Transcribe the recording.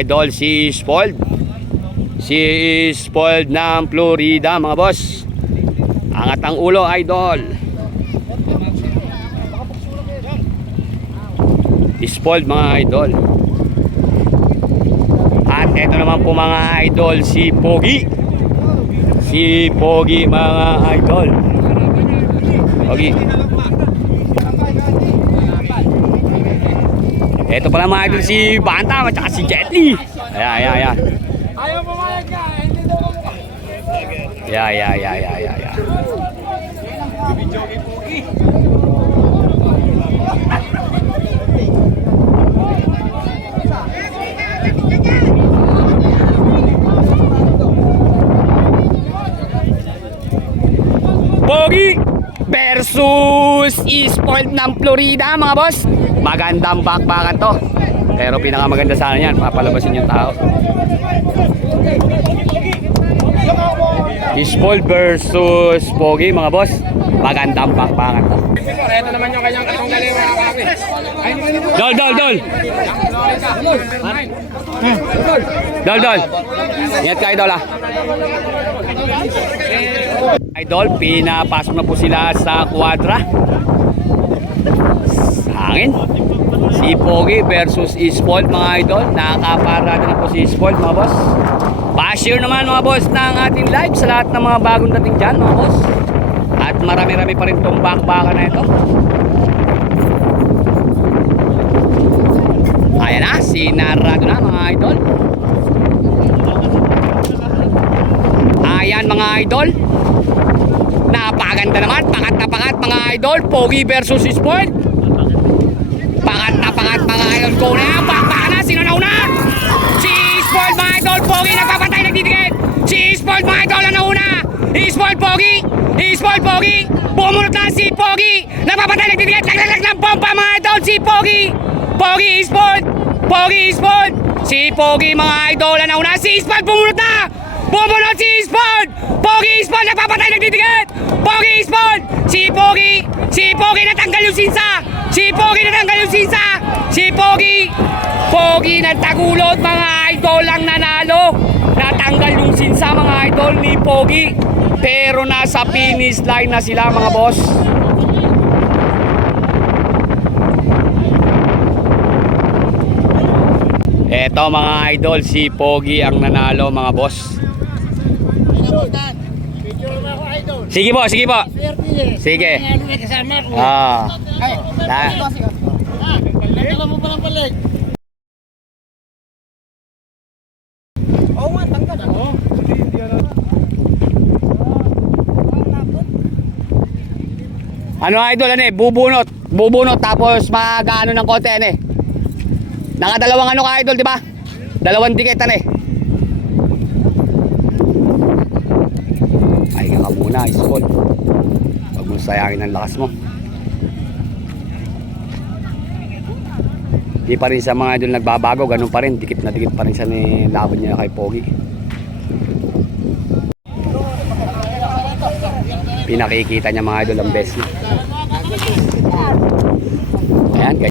idol si Spoiled. Si Spoiled ng Florida mga boss. Angat ang ulo idol. Spoiled mga idol. At eto naman po mga idol si Pogi. Si Pogi mga idol. Pogi. Ito pala mga idol si Banta at saka si Jet Li. Ayan, ayan, ayan. Ayaw pumayag ka, hindi daw. Yeah, yeah, yeah, yeah, yeah, yeah. Pogi versus Spoiled ng Florida mga boss. Magandang bakbakan to. Pero pinakamaganda sana yan, papalabasin yung tao. Spoiled versus Pogi mga boss. Magandang bakbakan to. Ito naman yung kanyang katunggali mga kami. Ay, hindi mo. Dol, dol, dol. Dol, dol. Ingat ka, idol ah. Idol, pinapasok na po sila sa kwadra. Hangin. Si Pogi versus Spoiled mga idol. Nakaparada na po si Spoiled mga boss. Pa-share naman mga boss ng ating live sa lahat ng mga bagong dating dyan mga boss. At marami-rami pa rin itong bakbakan na ito. Ayan na, sinarado na mga idol. Ayan mga idol. Napakaganda naman, pakat na pakat mga idol. Pogi versus Spoiled. Pakat na pakat mga idol ko na. Bakbaka na, sino na una? Si Spoiled mga idol, Pogi nagpapatay, nagtitigit. Si Spoiled mga idol ang nauna. Spoiled Pogi, Spoiled Pogi. Bumunot na si Pogi. Nagpapatay, nagtitigit. Naglalag ng pompa mga idol, si Pogi. Pogi Spoiled, Pogi Spoiled. Si Pogi mga idol ang nauna. Si Spoiled bumunot na. Bumunot si Spoiled. Pogi Spoiled nagpapatay, nagtitigit. Pogi Spoiled. Si Pogi, si Pogi natanggal yung sinsa. Si Pogi natanggal yung sinsa. Si Pogi, Pogi nagtagulot mga idol ang nanalo. Natanggal yung sinsa mga idol ni Pogi. Pero nasa finish line na sila mga boss. Eto mga idol, si Pogi ang nanalo mga boss. Sige po, sige po. Sige. Ano. Ah. Na-. Ano idol ano eh, bubunot. Bubunot tapos mag-ano ng konti ano eh. Nakadalawang ano ka idol, di ba? Dalawang tiketan eh. Ay ka muna, iskol. Huwag mo sayangin ang lakas mo. Di pa rin sa mga idol nagbabago, ganun pa rin. Dikit na dikit pa rin siya ni laban niya kay Pogi. Pinakikita niya mga idol ang best niya. Ayan, guys.